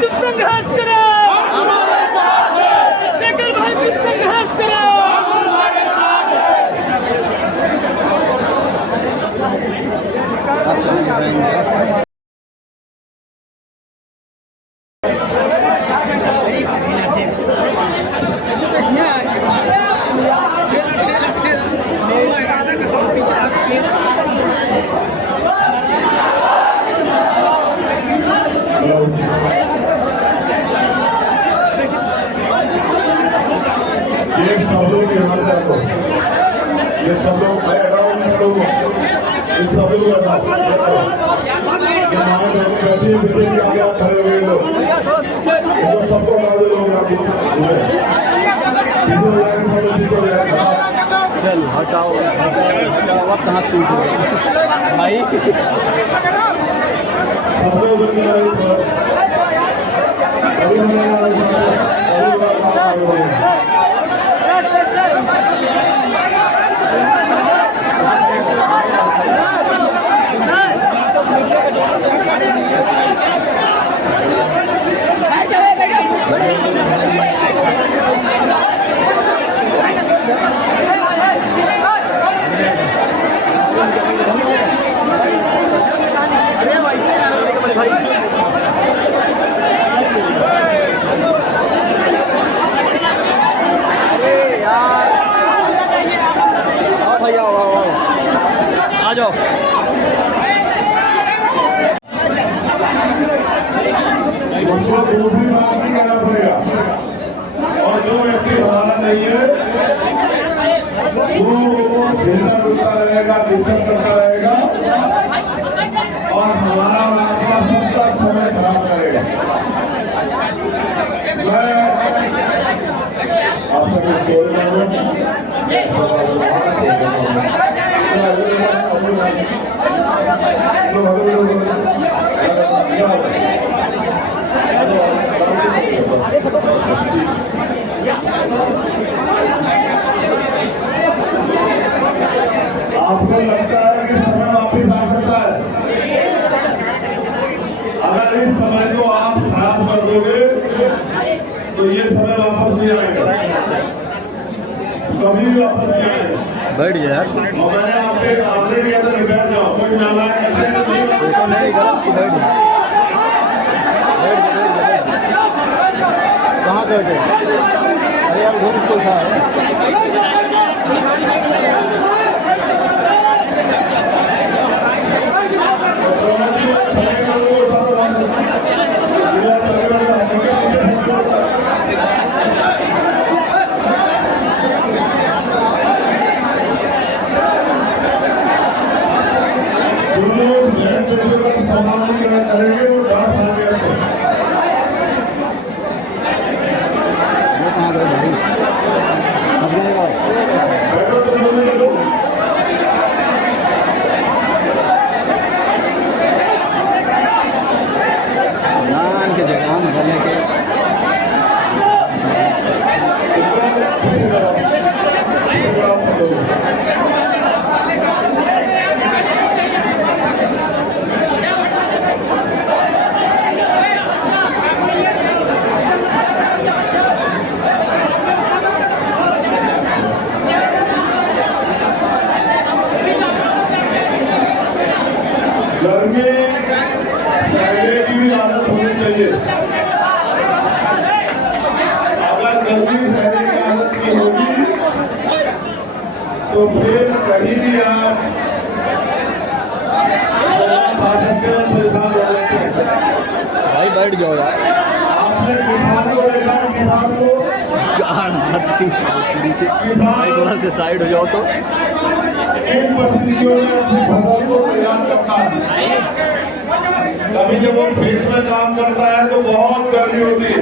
तुम संघर्ष करो, शेखर भाई तुम संघर्ष करो। ये सब लोग बैकग्राउंड सब लोग इस सब लोग बैठे बैठे आगे खड़े हुए लोग सबको चल हटाओ हटाओ कहाँ सूट भाई आ जाओ। उनको दूसरी बात नहीं करना पड़ेगा और जो व्यक्ति हमारा नहीं है वो हिलता डुलता रहेगा, डिस्टर्ब करता रहेगा और हमारा और आपका सबका समय खराब करेगा। मैं आपसे कुछ बोलना आपको लगता है कि समय वापिस आ सकता है। अगर इस समय को आप खराब कर दोगे तो ये समय वापस नहीं आएगा, कभी भी वापस नहीं आएगा। बैठ जा यार। और मैंने आपके आपने भी अगर बैठ जाओ कोई नालायक ऐसे तो नहीं गलत की बैठ जा। कहाँ बैठे? अरे यार घूम तो था करेंगे वो डांट आगे नान के जगह में भरने के गर्मी सहने की भी आदत होनी चाहिए। अगर गर्मी सहने की आदत की होगी तो फिर कहीं भी आप परेशान हो सकते हैं। भाई बैठ जाओ यार। आपने किसान को देखा, किसान को भाई थोड़ा से साइड हो जाओ तो इन परिस्थितियों में अपनी फसल को तैयार करता है। कभी जब वो खेत में काम करता है तो बहुत गर्मी होती है।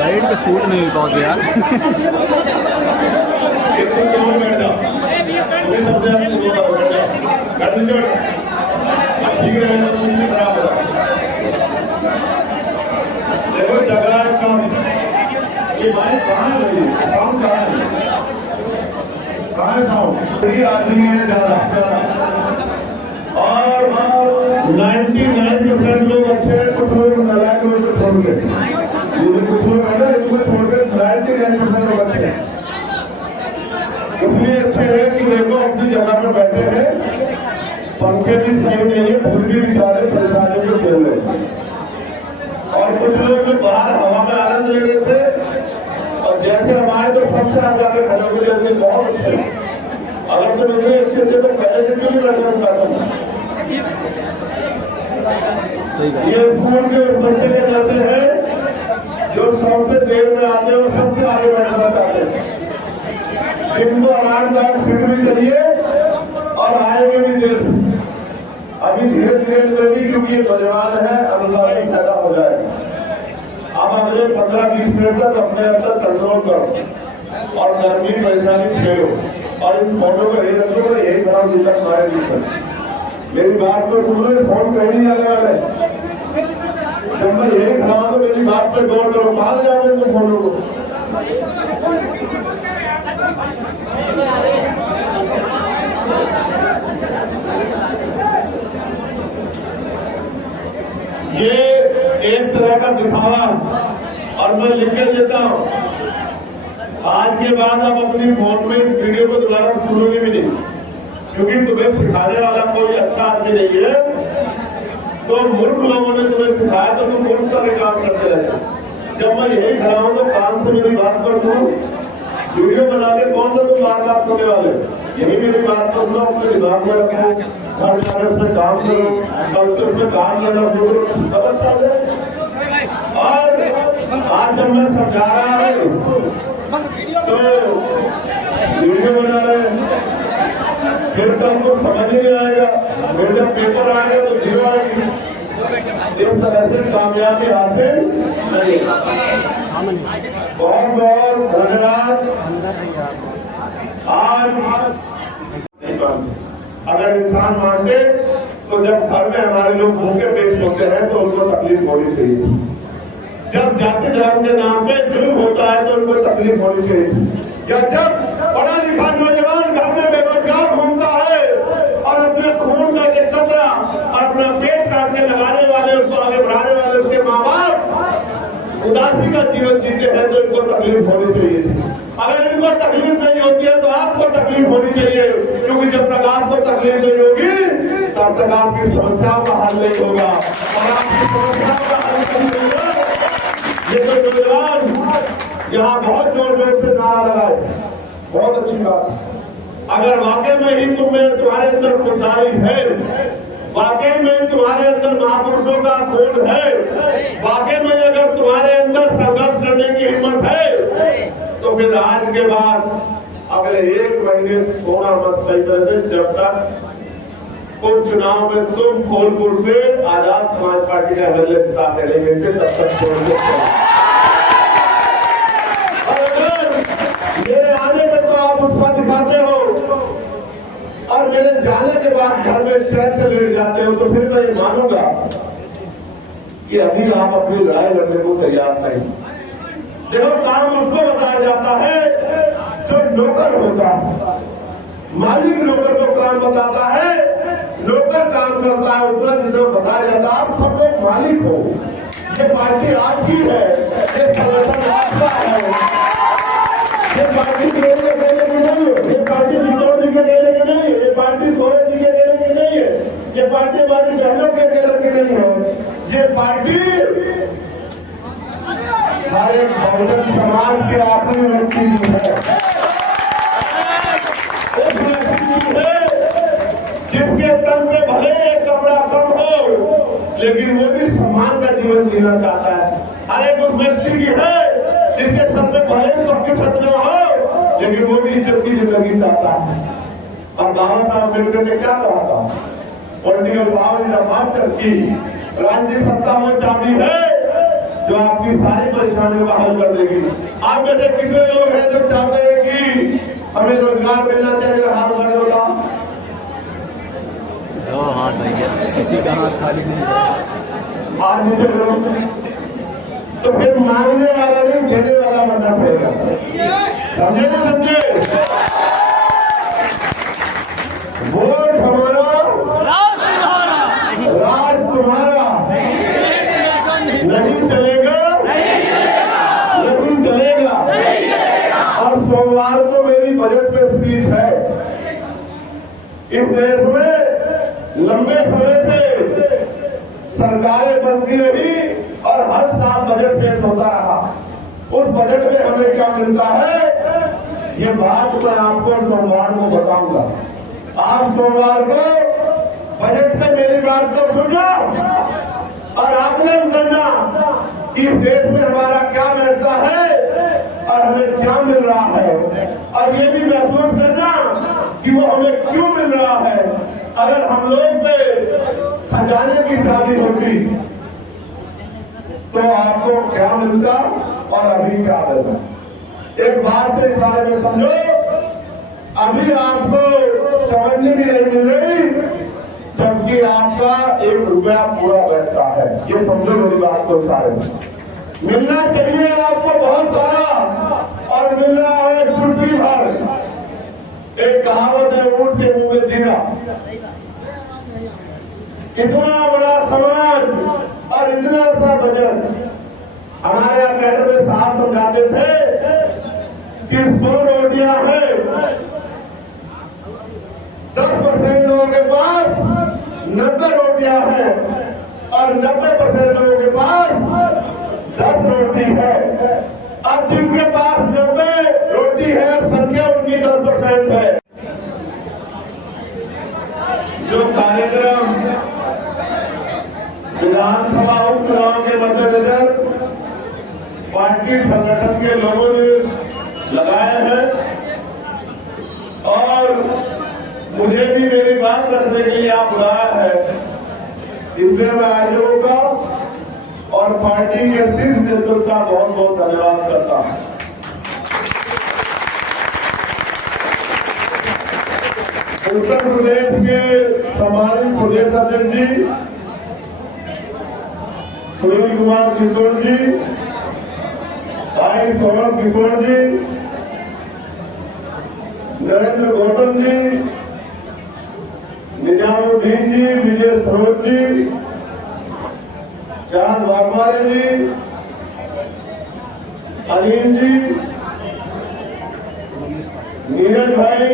राइड पे शूट नहीं हुई बहुत यार। देखो जगह कम, ये भाई कहाँ है, काम कहाँ है? आदमी है ज्यादा और 99% लोग अच्छे हैं, कुछ लोग नालायक लोग को छोड़ के, ये कुछ लोग है ना इनको छोड़ के 99% लोग अच्छे हैं। इसलिए अच्छे हैं कि देखो अपनी जगह पे बैठे हैं, पंखे भी सही नहीं है, फूल भी सारे परेशानी को खेल रहे हैं। और कुछ लोग जो बाहर हवा में आनंद ले रहे थे और जैसे हम आए तो सबसे आगे आगे खड़े होकर लिए बहुत अच्छे हैं। अगर तुम इतने अच्छे थे तो पहले दिन क्यों नहीं बैठना चाहता? ये स्कूल के उस बच्चे के जाते हैं जो सबसे देर में आते हैं और सबसे आगे बैठना चाहते हैं, जिनको आरामदायक सीट भी चाहिए और आएंगे भी देर से। अभी धीरे धीरे लगेगी क्योंकि ये नौजवान है, अनुशासन पैदा हो जाएगा। अब अगले 15-20 मिनट तक अपने अंदर कंट्रोल करो और गर्मी परेशानी झेलो और इन फोटो को यही रखो, यही खराब जीता हमारे लिए। मेरी बात को सुन लो, फोन कहीं नहीं जाने वाले। जब मैं यही खड़ा हूं तो मेरी बात पे गौर करो, कहाँ जाओगे तुम फोटो को? ये एक तरह का दिखावा और मैं लिख के देता हूं। आज के बाद आप अपनी फोन में इस वीडियो को दोबारा सुनोगे भी नहीं, क्योंकि तुम्हें सिखाने वाला कोई अच्छा आदमी नहीं है। तो मूर्ख लोगों ने तुम्हें सिखाया तो तुम मूर्ख का भी काम करते रहते। जब मैं यही खड़ा हूं तो काम से मेरी बात को सुनो। वीडियो बना के कौन सा तुम बार बार सुनने वाले? यही मेरी बात को सुनो, अपने दिमाग में रखो, हर जाने उसमें काम करो, कल से उसमें काम करना शुरू करो, सब अच्छा हो जाए। और आज जब मैं समझा रहा हूँ तो वीडियो बना रहे, फिर कल को समझ नहीं आएगा, फिर जब पेपर आएगा तो जीरो आएगी। इस तरह से कामयाबी हासिल नहीं। बहुत बहुत धन्यवाद। आज अगर इंसान मानते तो जब घर में हमारे लोग भूखे पेश होते हैं तो उनको तकलीफ होनी चाहिए। जब जाति धर्म के नाम पे जुल्म होता है तो उनको तकलीफ होनी चाहिए। या जब पढ़ा लिखा नौजवान घर में बेरोजगार घूमता है और अपने खून का एक कतरा और अपना पेट काट के लगाने वाले, उसको आगे बढ़ाने वाले उसके माँ बाप उदासी का जीवन जीते हैं तो इनको तकलीफ होनी चाहिए। अगर इनको तकलीफ नहीं होती है तो आपको तकलीफ होनी चाहिए, क्योंकि जब तक आपको तकलीफ नहीं होगी तब तक आपकी समस्याओं का हल नहीं होगा और आपकी समस्याओं का हल नहीं होगा। ये तो नौजवान यहाँ बहुत जोर जोर से नारा लगाए, बहुत अच्छी बात। अगर वाकई में ही तुम्हारे अंदर खुददारी है, वाकई में तुम्हारे अंदर महापुरुषों का खून है, वाकई में अगर तुम्हारे अंदर संघर्ष करने की हिम्मत है तो फिर आज के बाद अगले 1 महीने सोना मत सही तरह से, जब तक उप चुनाव में तुम फूलपुर से आजाद समाज पार्टी का एमएलए जिता के लेंगे तब तक छोड़। और अगर मेरे आने में तो आप उत्साह दिखाते हो और मेरे जाने के बाद घर में चैन से लेट जाते हो तो फिर मैं ये मानूंगा कि अभी आप अपनी लड़ाई लड़ने को तैयार नहीं। देखो, काम उसको बताया जाता है जो नौकर होता है। मालिक नौकर को काम बताता है, नौकर काम करता है उतना जितना बताया जाता है। आप सब लोग मालिक हो, ये पार्टी आपकी है, ये संगठन आपका है, ये पार्टी केंद्र केंद्र की नहीं है, ये पार्टी जितौर जी के केंद्र की नहीं है, ये पार्टी सोरेन जी के केंद्र की नहीं है, ये पार्टी हमारी बहनों के केंद्र की नहीं है। ये पार्टी हर एक बहुजन समाज के आखिरी व्यक्ति की है, उस व्यक्ति की है जिसके तन पे भले एक कपड़ा कम हो लेकिन वो भी सम्मान का जीवन जीना चाहता है। हर एक उस व्यक्ति की है जिसके सर पे भले पक्की छत न हो लेकिन वो भी इज्जत की जिंदगी चाहता है। और बाबा साहब अम्बेडकर ने क्या कहा था? Political power is the master की। राजनीतिक सत्ता वो चाबी है जो आपकी सारी परेशानियों का हल कर देगी। आप में से कितने लोग हैं जो चाहते हैं कि हमें रोजगार मिलना चाहिए? हाथ उठाने वाला हाथ भैया, किसी का हाथ खाली नहीं है। हाथ नीचे करो तो फिर मांगने वाला नहीं देने वाला बनना पड़ेगा। समझे ना? समझे? बीच है। इस देश में लंबे समय से सरकारें बनती रही और हर साल बजट पेश होता रहा। उस बजट में हमें क्या मिलता है, ये बात मैं आपको सोमवार को बताऊंगा। आप सोमवार को बजट में मेरी बात को सुनना और आकलन करना कि इस देश में हमारा क्या बैठता है और हमें क्या मिल रहा है, और ये भी महसूस करना कि वो हमें क्यों मिल रहा है। अगर हम लोग पे खजाने की चाबी होती तो आपको क्या मिलता और अभी क्या मिलता। एक बात से इशारे में समझो, अभी आपको चवन्नी भी नहीं मिल रही जबकि आपका 1 रुपया पूरा बैठता है। ये समझो मेरी बात को इशारे में। मिलना चाहिए आपको बहुत सारा और मिल रहा है चुटकी भर। एक कहावत है, ऊंट के मुंह में जीरा। इतना बड़ा समाज और इतना सा बजट। हमारे यहाँ कैडर में साहब समझाते थे कि 100 रोटियां हैं, 10% लोगों के पास 90 रोटियां हैं और 90% लोगों के पास 10 रोटी है। अब जिनके पास 90 रोटी है, संख्या उनकी 10% है। जो कार्यक्रम विधानसभा उपचुनाव के मद्देनजर पार्टी संगठन के लोगों ने लगाए हैं और मुझे भी मेरी बात रखने के लिए आप बुलाया है, इसलिए मैं आयोजकों का और पार्टी के शीर्ष नेतृत्व का बहुत बहुत धन्यवाद करता हूं। उत्तर प्रदेश के सम्मानित प्रदेश अध्यक्ष जी सुनील कुमार चित्तौड़ जी, भाई सौरभ किशोर जी, नरेंद्र गौतम जी, निजामुद्दीन जी, विजय सरोज जी, चांद वाघमारे जी, अनिल जी, नीरज भाई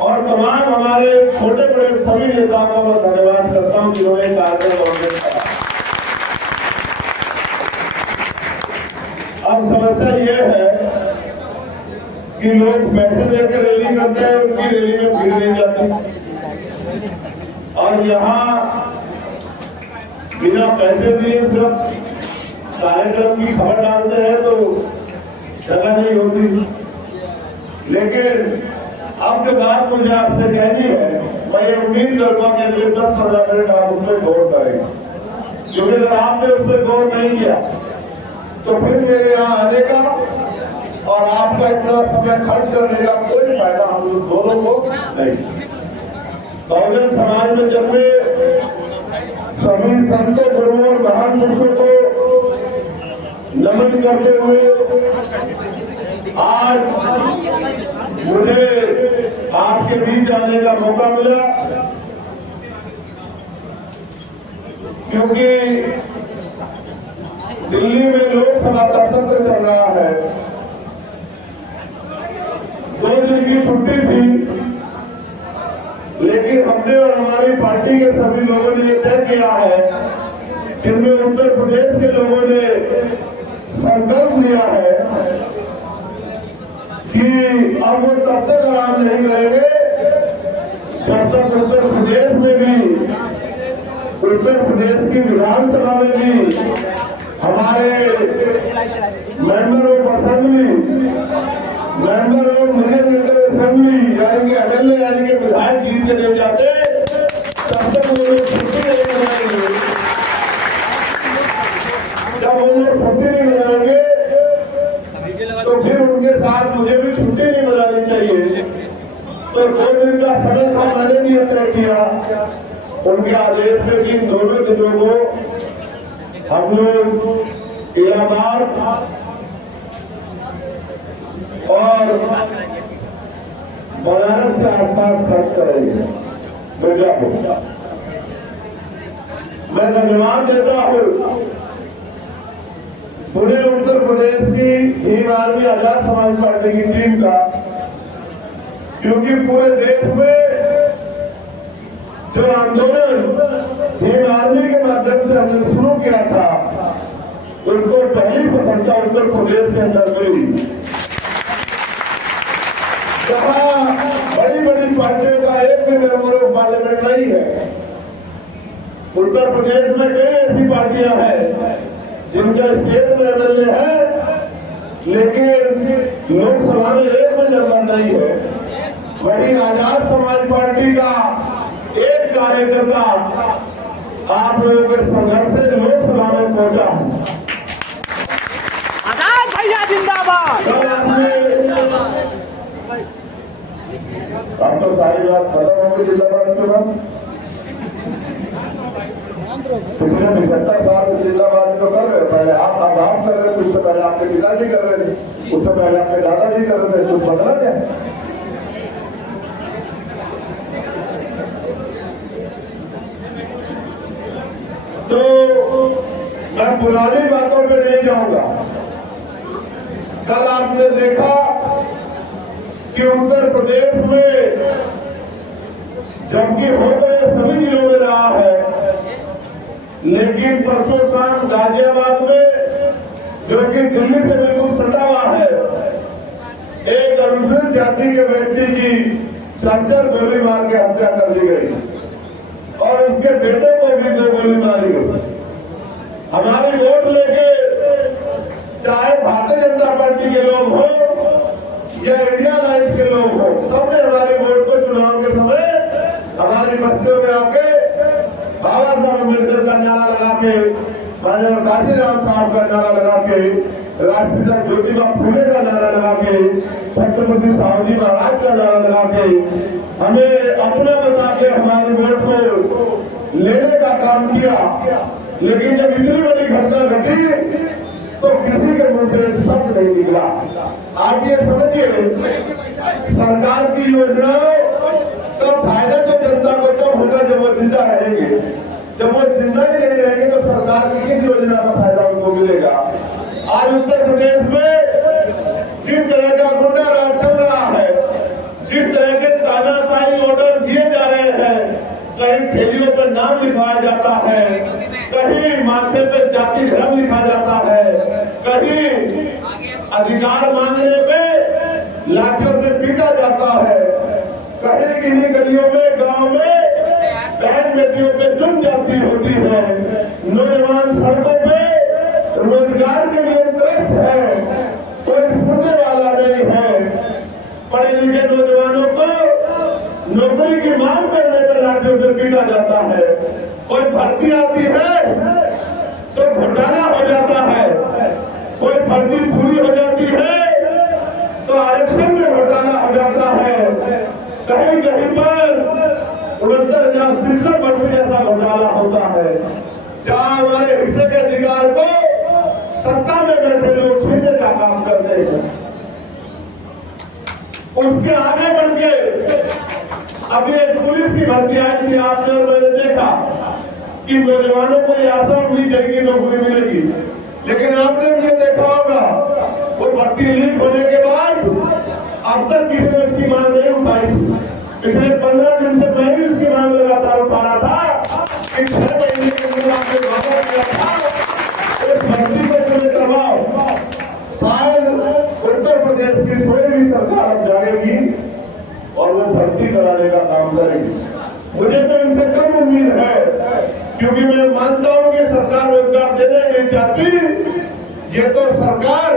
और तमाम हमारे छोटे बड़े सभी नेताओं का मैं धन्यवाद करता हूं जिन्होंने कार्यक्रम ऑर्गेनाइज किया। अब समस्या ये है कि लोग पैसे देकर रैली करते हैं, उनकी रैली में भीड़ नहीं जाती और यहाँ बिना पैसे दिए जब कार्यक्रम की खबर डालते हैं तो जगह नहीं होती। लेकिन अब जो बात मुझे आपसे कहनी है, मैं ये उम्मीद करूंगा कि अगले 10-15 मिनट आप उस पर गौर करेंगे, क्योंकि अगर आपने उस पर गौर नहीं किया तो फिर मेरे यहाँ आने का और आपका इतना समय खर्च करने का कोई फायदा हम लोग दोनों को नहीं। बहुजन समाज में जन्मे सभी संतों, गुरुओं और महान पुरुषों को नमन करते हुए आज मुझे आपके बीच आने का मौका मिला, क्योंकि दिल्ली में लोकसभा का सत्र चल रहा है। 2 दिन की छुट्टी थी, लेकिन हमने और हमारी पार्टी के सभी लोगों ने ये तय किया है, जिनमें उत्तर प्रदेश के लोगों ने संकल्प लिया है कि अब वो तब तक आराम नहीं करेंगे जब तक उत्तर प्रदेश में भी, उत्तर प्रदेश की विधानसभा में भी हमारे member of assembly, member of legislative assembly यानी कि एमएलए यानी कि विधायक जीत के नहीं जाते, तब तक वो लोग छुट्टी नहीं मनाएंगे। जब वो लोग छुट्टी नहीं मनाएंगे तो फिर उनके साथ मुझे भी छुट्टी नहीं मनानी चाहिए। तो 2 दिन का समय था, मैंने भी तय किया उनके आदेश में कि इन दोनों दिनों को हम लोग इलाहाबाद और बनारस के आसपास खर्च करेंगे। मिर्जापुर मैं धन्यवाद देता हूँ पूरे उत्तर प्रदेश की भीम आर्मी आजाद समाज पार्टी की टीम का, क्योंकि पूरे देश में जो आंदोलन भीम आर्मी के माध्यम से हमने शुरू किया था, उसको पहली सफलता उत्तर प्रदेश के अंदर मिली। जहां बड़ी बड़ी पार्टियों का एक भी मेंबर ऑफ पार्लियामेंट नहीं है, उत्तर प्रदेश में कई ऐसी पार्टियां हैं जिनका स्टेट में एमएलए है, लेकिन लोकसभा में एक भी नंबर नहीं है। वही आजाद समाज पार्टी का एक कार्यकर्ता आप लोगों के संघर्ष से लोकसभा में पहुंचा है। आजाद भैया जिंदाबाद। अब तो सारी बात खत्म हो गई जिंदाबाद के बाद। पिछले 75 साल से जिंदाबाद तो कर रहे, पहले आप आगाम कर रहे थे, उससे पहले आपके पिताजी कर रहे थे, उससे पहले आपके दादाजी कर रहे थे, कुछ बदला क्या? तो मैं पुरानी बातों पे नहीं जाऊंगा। कल आपने देखा कि उत्तर प्रदेश में जबकि हो तो ये सभी जिलों में रहा है, लेकिन परसों शाम गाजियाबाद में, जो कि दिल्ली से बिल्कुल सटा हुआ है, एक अनुसूचित जाति के व्यक्ति की चरचर गोली मार के हत्या कर दी गई और उसके बेटे को भी 2 गोली मारी गई। हमारी वोट लेके चाहे भारतीय जनता पार्टी के लोग हो या इंडिया अलायंस के लोग हो, सबने हमारी वोट को चुनाव के समय हमारी बस्तियों में आके बाबा साहब अम्बेडकर का नारा लगा के, माननीय काशीराम साहब का नारा लगा के, राष्ट्रपिता ज्योतिबा फूले का नारा लगा के, छत्रपति साहूजी महाराज का नारा लगा के हमें अपना बता के हमारे वोट को लेने का काम किया। लेकिन जब इतनी बड़ी घटना घटी तो किसी के मुंह से शब्द नहीं निकला। आप ये समझिए, सरकार की योजनाओं का फायदा तो जनता को तब होगा जब वो जिंदा रहेंगे। जब वो जिंदा ही नहीं रहेंगे तो सरकार की किस योजना का फायदा उनको मिलेगा? आज उत्तर प्रदेश में जिस तरह का गुंडा राज चल रहा है, जिस तरह के तानाशाही ऑर्डर दिए जा रहे हैं, कहीं थैलियों पर नाम लिखवाया जाता है, कहीं माथे पे जाति धर्म लिखा जाता है, कहीं अधिकार मांगने पे लाठियों से पीटा जाता है, कहीं किन्हीं गलियों में गांव में बहन बेटियों पे जुर्म जाती होती है, नौजवान सड़कों पे रोजगार के लिए त्रस्त है, कोई सुनने वाला नहीं है। पढ़े लिखे नौजवानों को नौकरी की मांग करने पर लाठियों से पीटा जाता है। कोई भर्ती आती है तो घोटाला हो जाता है, कोई भर्ती पूरी हो जाती है तो आरक्षण में घोटाला हो जाता है, कहीं कहीं पर 69,000 शिक्षक भर्ती जैसा घोटाला होता है। जहाँ हमारे हिस्से के अधिकार को सत्ता में बैठे लोग छीनने का काम करते हैं, उसके आगे बढ़ के अभी एक पुलिस की भर्ती आई थी, आपने और मैंने देखा कि नौजवानों को ये आशा उम्मीद है कि नौकरी मिलेगी, लेकिन आपने भी ये देखा होगा वो भर्ती लीक होने के बाद अब तक किसी ने उसकी मांग नहीं उठाई। पिछले 15 दिन से मैं भी उसकी मांग लगातार उठा रहा था कि 6 महीने के अंदर आपने वादा किया था इस भर्ती को पूरे करवाओ। शायद उत्तर प्रदेश की कोई भी सरकार अब जाएगी और वो भर्ती कराने का काम करेगी। मुझे तो इनसे कम उम्मीद है, क्योंकि मैं मानता हूं कि सरकार रोजगार देना नहीं चाहती, ये तो सरकार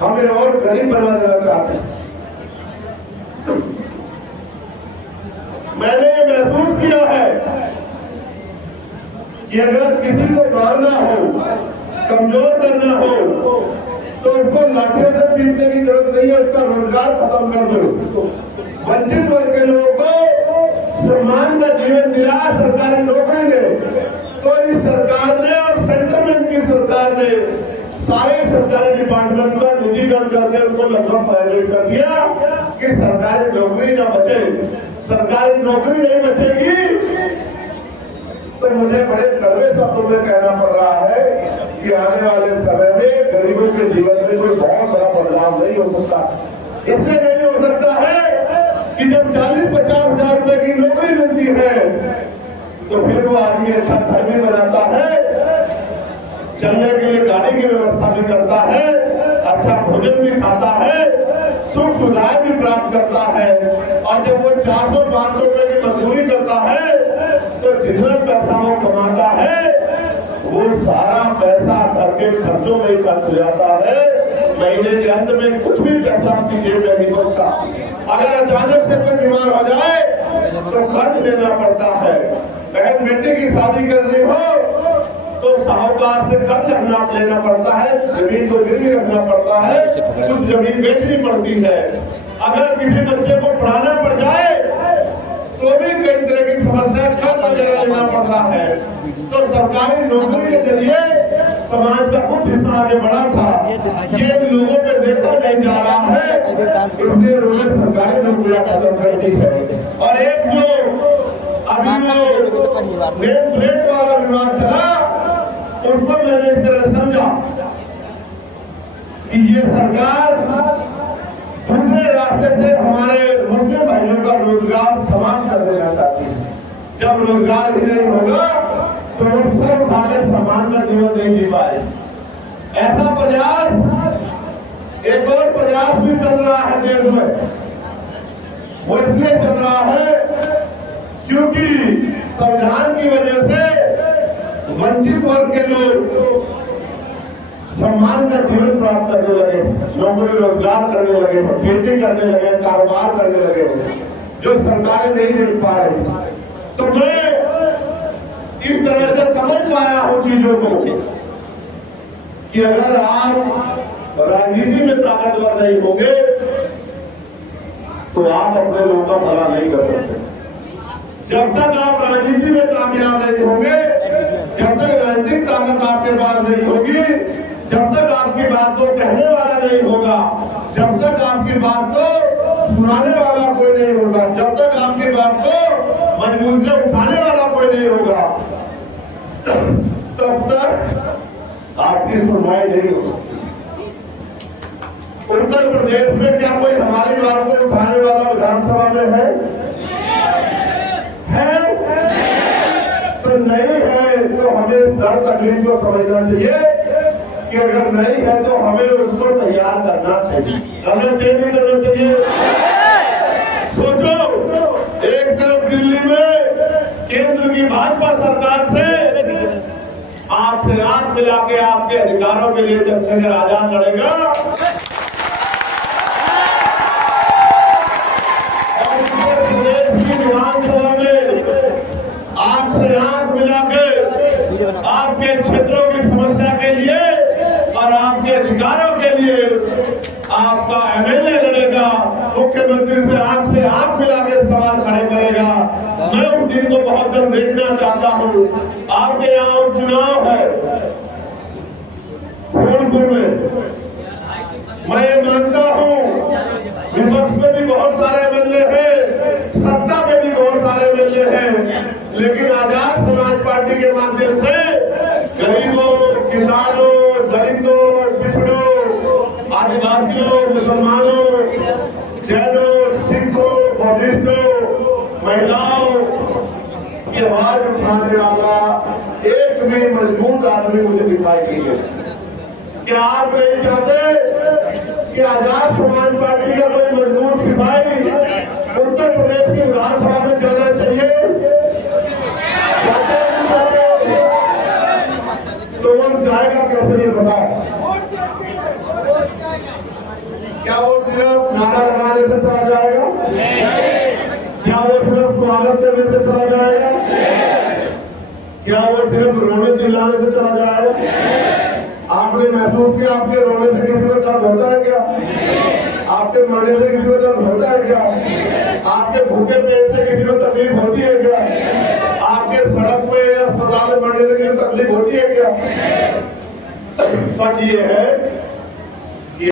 हमें और गरीब बना देना चाहती है। मैंने ये महसूस किया है कि अगर किसी को मारना हो, कमजोर करना हो, तो उसको लाठियों से पीटने की जरूरत नहीं है, उसका रोजगार खत्म कर दो। वंचित वर्ग के लोगों को सम्मान का जीवन दिला, सरकारी नौकरी दे। तो इस सरकार ने और सेंट्रल की सरकार ने सारे सरकारी डिपार्टमेंट का निजीकरण करके उनको लगभग प्राइवेट कर दिया कि सरकारी नौकरी ना बचे। सरकारी नौकरी नहीं बचेगी तो मुझे बड़े कड़वे शब्दों में कहना पड़ रहा है कि आने वाले समय में गरीबों के जीवन में कोई बहुत बड़ा बदलाव नहीं हो सकता। इसलिए नहीं हो सकता है कि जब 40-50 हजार रुपए की नौकरी मिलती है तो फिर वो आदमी अच्छा घर भी बनाता है, चलने के लिए गाड़ी की व्यवस्था भी करता है, अच्छा भोजन भी खाता है, सुख सुविधाएं भी प्राप्त करता है। और जब वो 400-500 रुपए की मजदूरी करता है तो जितना पैसा वो कमाता है वो सारा पैसा घर के खर्चों में ही खर्च हो जाता है। महीने के अंत में कुछ भी पैसा उसकी जेब में नहीं बचता। अगर अचानक से कोई बीमार हो जाए तो कर्ज लेना पड़ता है। बहन बेटी की शादी करनी हो तो साहूकार से कर्ज लेना पड़ता है, जमीन को गिरवी रखना पड़ता है, कुछ जमीन बेचनी पड़ती है। अगर किसी बच्चे को पढ़ाना पड़ जाए तो भी कई तरह की समस्या कर्ज वगैरह लेना पड़ता है। तो सरकारी नौकरी के जरिए समाज का कुछ हिस्सा आगे बढ़ा था, ये लोगों पे देखा नहीं जा रहा है, इसलिए उन्होंने सरकारी नौकरियां खत्म कर दी है। और एक जो अभी वो नेम प्लेट वाला विवाद चला उसको मैंने इस तरह समझा कि ये सरकार दूसरे रास्ते से हमारे मुस्लिम भाइयों का रोजगार समाप्त कर देना चाहती है। जब रोजगार ही नहीं होगा तो वो सर उठाने सम्मान का जीवन नहीं जी पाए। ऐसा प्रयास एक और प्रयास भी चल रहा है देश में। वो इसलिए चल रहा है क्योंकि संविधान की वजह से वंचित वर्ग के लोग सम्मान का जीवन प्राप्त करने लगे, नौकरी रोजगार करने लगे, खेती करने लगे, कारोबार करने लगे, जो सरकारें नहीं देख पा रही। तो मैं इस तरह से समझ पाया हूं चीजों को कि अगर आप राजनीति में ताकतवर नहीं होंगे तो आप अपने लोगों का भला नहीं कर सकते। जब तक आप राजनीति में कामयाब नहीं होंगे, जब तक राजनीतिक ताकत आपके पास नहीं होगी, जब तक आपकी बात को कहने वाला नहीं होगा, जब तक आपकी बात को सुनाने वाला कोई नहीं होगा, जब तक आपकी बात को मजबूत से उठाने वाला कोई नहीं होगा, तब तक आपकी सुनवाई नहीं होगी। उत्तर प्रदेश में क्या कोई हमारी बात को उठाने वाला विधानसभा में है? तो नहीं है तो हमें दर्द तकलीफ को समझना चाहिए कि अगर नहीं है तो हमें उसको तैयार करना चाहिए। करना चाहिए नहीं करना चाहिए? सोचो, एक तरफ दिल्ली में केंद्र की भाजपा सरकार से आंख से आंख मिला के आपके अधिकारों के लिए चंद्रशेखर आजाद लड़ेगा, और उत्तर प्रदेश की विधानसभा में आंख से आंख मिला के आपके क्षेत्रों की समस्या के लिए और आपके अधिकारों के लिए आपका एमएलए लड़ेगा, मुख्यमंत्री से आंख मिला के सवाल खड़े करेगा। मैं उस दिन को बहुत जल्द देखना चाहता हूँ। आपके यहाँ उपचुनाव है फूलपुर में, मैं ये मानता हूँ विपक्ष में भी बहुत सारे एमएलए हैं, सत्ता में भी बहुत सारे एमएलए हैं, लेकिन आजाद समाज पार्टी के माध्यम से गरीबों, किसानों, दलितों, पिछड़ों, आदिवासियों, मुसलमानों, जैनों, सिखों, बौद्धिस्टों, महिलाओं की आवाज उठाने वाला एक भी मजबूत आदमी मुझे दिखाई नहीं है। क्या आप नहीं चाहते कि आजाद समाज पार्टी का कोई मजबूत सिपाही उत्तर प्रदेश की विधानसभा में जाना चाहिए? तो वो जाएगा कैसे, ये बताओ? क्या वो सिर्फ नारा लगाने से चला जाएगा? क्या वो सिर्फ स्वागत करने से चला जाएगा? क्या वो सिर्फ रोने चिल्लाने से चला जाएगा? आपने महसूस किया आपके रोने से किसी को दर्द होता है क्या? आपके मरने से किसी को दर्द होता है क्या? आपके भूखे पेट से किसी को तकलीफ होती है क्या? आपके सड़क पे अस्पताल में मरने से किसी को तकलीफ होती है क्या? सच ये है